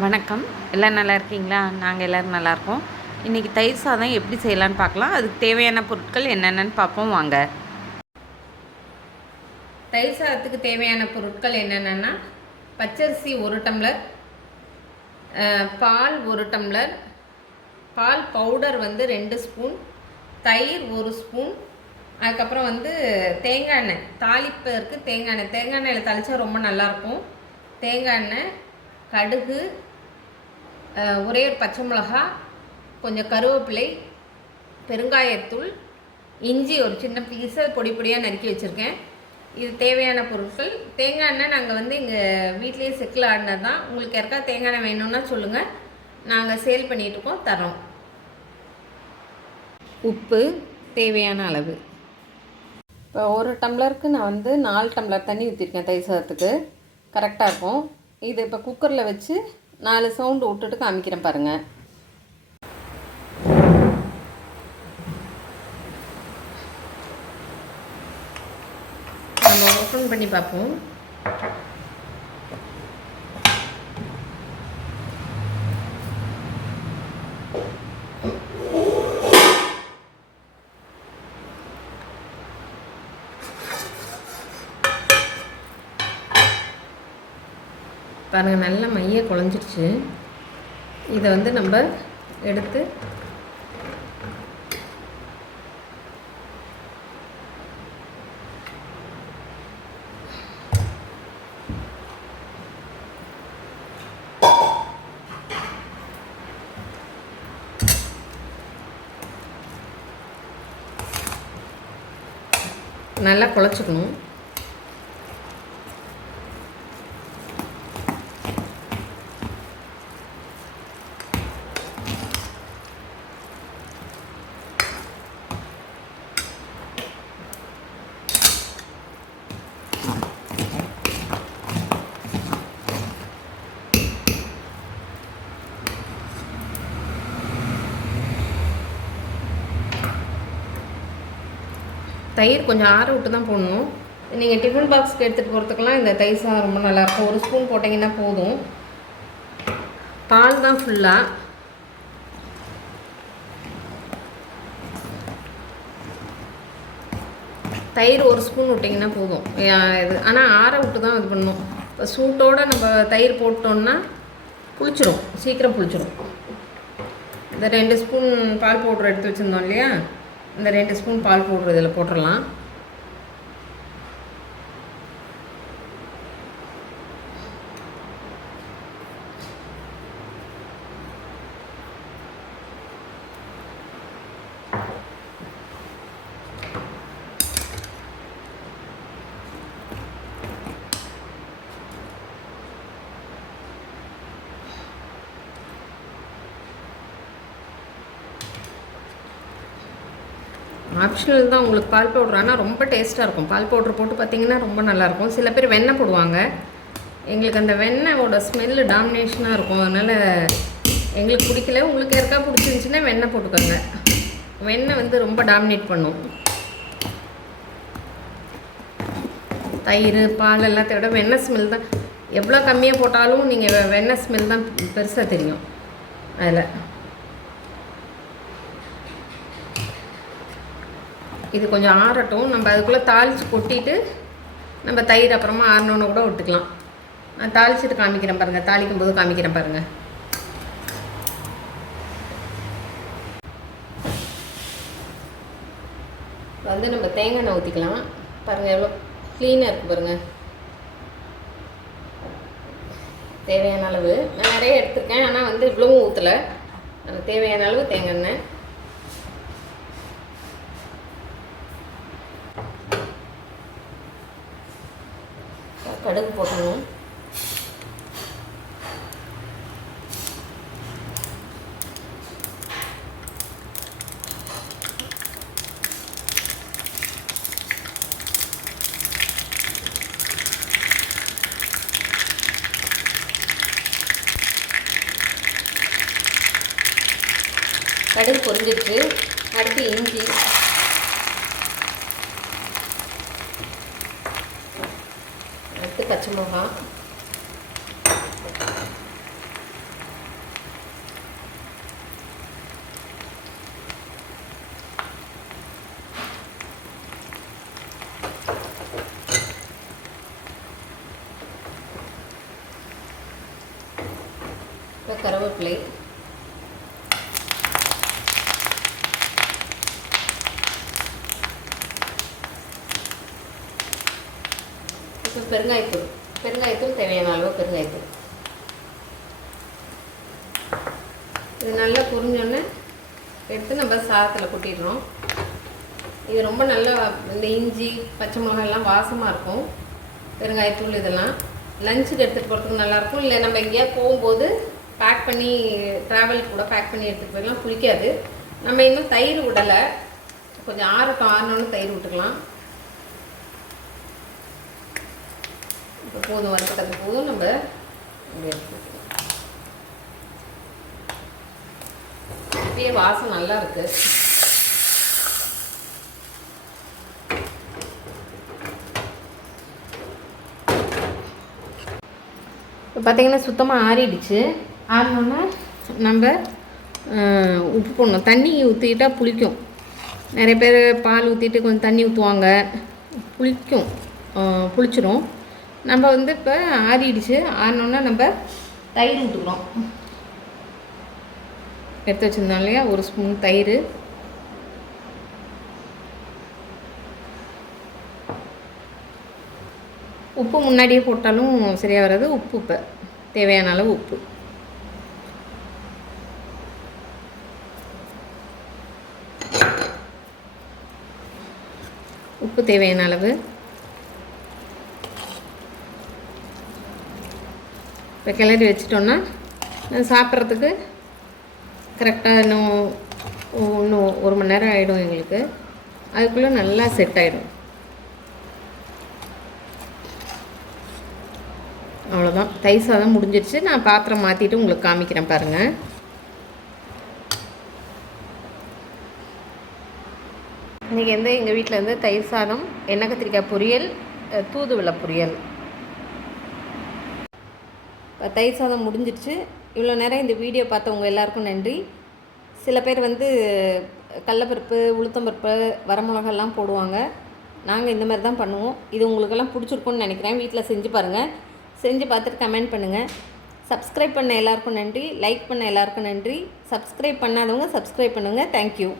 வணக்கம். எல்லாம் நல்லா இருக்கீங்களா? நாங்கள் எல்லோரும் நல்லாயிருக்கோம் இன்றைக்கி தயிர் சாதம் எப்படி செய்யலான்னு பார்க்கலாம். அதுக்கு தேவையான பொருட்கள் என்னென்னு பார்ப்போம் வாங்க. தயிர் சாதத்துக்கு தேவையான பொருட்கள் என்னென்னா பச்சரிசி ஒரு டம்ளர் பால் ஒரு டம்ளர் பால் பவுடர் வந்து ரெண்டு ஸ்பூன் தயிர் ஒரு ஸ்பூன் அதுக்கப்புறம் வந்து தேங்காய் எண்ணெய். தாளிப்பதற்கு தேங்காய் எண்ணெய். தேங்காய் எண்ணெயில் தாளித்தா ரொம்ப நல்லாயிருக்கும் தேங்காய் எண்ணெய் கடுகு ஒரே ஒரு பச்சை மிளகா கொஞ்சம் கருவேப்பிலை பெருங்காயத்தூள் இஞ்சி ஒரு சின்ன பீஸை பொடி பொடியாக நறுக்கி வச்சுருக்கேன். இது தேவையான பொருட்கள். தேங்காய் எண்ணெய் நாங்கள் வந்து எங்கள் வீட்லேயே செக்கில் ஆடினது தான். உங்களுக்கு யாருக்கா தேங்காய் எண்ணெய் வேணும்னா சொல்லுங்கள் நாங்கள் சேல் பண்ணிகிட்ருக்கோம் தரோம் உப்பு தேவையான அளவு. இப்போ ஒரு டம்ளருக்கு நான் வந்து நாலு டம்ளர் தண்ணி ஊற்றிருக்கேன் தயிர் சாதத்துக்கு. கரெக்டாக இருக்கும். இது இப்போ குக்கரில் வச்சு நாலு சவுண்டு விட்டுட்டு காமிக்கிறேன் பாருங்கள் நம்ம ஓப்பன் பண்ணி பார்ப்போம். பாருங்கள் நல்ல மைய குழஞ்சிருச்சு. இதை வந்து நம்ம எடுத்து நல்லா குழச்சிக்கணும். தயிர் கொஞ்சம் ஆற விட்டு தான் போடணும் நீங்கள் டிஃபன் பாக்ஸ்க்கு எடுத்துகிட்டு போகிறதுக்கெல்லாம் இந்த தயிர் சாதம் ரொம்ப நல்லாயிருக்கும். ஒரு ஸ்பூன் போட்டிங்கன்னா போதும். பால் தான் ஃபுல்லாக தயிர் ஒரு ஸ்பூன் விட்டிங்கன்னா போதும். இது ஆனால் ஆற விட்டு தான் இது பண்ணணும். இப்போ சூட்டோடு நம்ம தயிர் போட்டோம்னா புளிச்சிடும் சீக்கிரம் புளிச்சிடும் இந்த ரெண்டு ஸ்பூன் பால் பவுடர் எடுத்து வச்சுருந்தோம் இல்லையா? இந்த ரெண்டு ஸ்பூன் பால் பவுட்ரு இதில் போட்டுடலாம் ஆப்ஷனல் தான் உங்களுக்கு பால் பவுட்ரு ஆனால் ரொம்ப டேஸ்ட்டாக இருக்கும். பால் பவுட்ரு போட்டு பார்த்தீங்கன்னா ரொம்ப நல்லாயிருக்கும் சில பேர் வெண்ணெய் போடுவாங்க. எங்களுக்கு அந்த வெண்ணெயோட ஸ்மெல்லு டாமினேஷனாக இருக்கும். அதனால் எங்களுக்கு பிடிக்கல. உங்களுக்கு யாருக்கா பிடிச்சிருந்துச்சின்னா வெண்ணெய் போட்டுக்கோங்க. வெண்ணெய் வந்து ரொம்ப டாமினேட் பண்ணும். தயிர் பால் எல்லாத்தை விட வெண்ணெய் ஸ்மெல் தான். எவ்வளோ கம்மியாக போட்டாலும் நீங்கள் வெண்ணெய் ஸ்மெல் தான் பெருசாக தெரியும். அதில். இது கொஞ்சம் ஆறட்டும். நம்ம அதுக்குள்ளே தாளித்து கொட்டிட்டு நம்ம தயிர் அப்புறமா ஆறினோன்னு கூட விட்டுக்கலாம். நான் தாளிச்சிட்டு காமிக்கிறேன் பாருங்கள் தாளிக்கும் போது காமிக்கிறேன் பாருங்கள் வந்து நம்ம தேங்காய் எண்ணெய் ஊற்றிக்கலாம் பாருங்கள் எவ்வளோ க்ளீனாக இருக்குது பாருங்கள் தேவையான அளவு. நான் நிறைய எடுத்திருக்கேன். ஆனால் வந்து இவ்வளவும் ஊற்றலை எனக்கு தேவையான அளவு தேங்காய் எண்ணெய். கடுகு போட்டணும் கடுகு பொரிஞ்சிருச்சு அடுத்து இஞ்சி. அடுத்து பச்சை மிளகா. கருவேப்பிலை. இப்போ பெருங்காயத்தூள். பெருங்காயத்தூள் தேவையான அளவு பெருங்காயத்தூள். இது நல்லா புரிஞ்சோன்னே எடுத்து நம்ம சாதத்தில் கொட்டிடுறோம். இது ரொம்ப நல்லா இந்த இஞ்சி பச்சை மிளகாயெல்லாம் வாசமாக இருக்கும். பெருங்காயத்தூள் இதெல்லாம். லஞ்சுக்கு எடுத்துகிட்டு போகிறதுக்கு நல்லாயிருக்கும் இல்லை நம்ம எங்கேயா போகும்போது பேக் பண்ணி ட்ராவல் கூட பேக் பண்ணி எடுத்துகிட்டு போயிடலாம். குளிக்காது நம்ம இன்னும் தயிர் விடலை. கொஞ்சம் ஆறட்டும் ஆறினோன்னு தயிர் விட்டுக்கலாம். போதும் வறுத்துக்கிறது போதும். நம்ம இப்பயே வாசம் நல்லா இருக்கு. இப்போ பார்த்தீங்கன்னா சுத்தமாக ஆறிடுச்சு. ஆறினோன்னா நம்ம அஹ், உப்பு போடணும். தண்ணி ஊற்றிக்கிட்டா புளிக்கும். நிறைய பேர் பால் ஊற்றிட்டு கொஞ்சம் தண்ணி ஊற்றுவாங்க புளிக்கும். புளிச்சிடும் புளிச்சிரும். நம்ம வந்து இப்போ ஆறிடுச்சு. ஆறினோன்னா நம்ம தயிர் ஊற்றுக்கிறோம் எடுத்து வச்சுருந்தோம் இல்லையா? ஒரு ஸ்பூன் தயிர். உப்பு முன்னாடியே போட்டாலும் சரியாக வராது. உப்பு இப்போ தேவையான அளவு உப்பு. உப்பு தேவையான அளவு. இப்போ கிளறி வச்சிட்டோன்னா சாப்பிட்றதுக்கு கரெக்டாக இன்னும் இன்னும் ஒரு மணி நேரம் ஆகிடும் எங்களுக்கு. அதுக்குள்ளே நல்லா செட் ஆகிடும். அவ்வளோதான். தயிர் சாதம் முடிஞ்சிருச்சு. நான் பாத்திரம் மாற்றிட்டு உங்களுக்கு காமிக்கிறேன் பாருங்கள் இன்றைக்கி வந்து எங்கள் வீட்டில் வந்து தயிர் சாதம் எண்ணெய் கத்திரிக்காய் பொரியல் தூதுவளை பொரியல். தயிர் சாதம் முடிஞ்சிடுச்சு. இவ்வளோ நேரம் இந்த வீடியோ பார்த்தவங்க எல்லாருக்கும் நன்றி. சில பேர் வந்து கடலப்பருப்பு உளுத்தம்பருப்பு வரமிளகெல்லாம் போடுவாங்க. நாங்கள் இந்த மாதிரி தான் பண்ணுவோம். இது உங்களுக்கெல்லாம் பிடிச்சிருக்கும்னு நினைக்கிறேன். வீட்டில் செஞ்சு பாருங்கள் செஞ்சு பார்த்துட்டு கமெண்ட் பண்ணுங்கள் சப்ஸ்கிரைப் பண்ண எல்லாருக்கும் நன்றி. லைக் பண்ண எல்லாருக்கும் நன்றி. சப்ஸ்கிரைப் பண்ணாதவங்க சப்ஸ்கிரைப் பண்ணுங்கள் தேங்க்யூ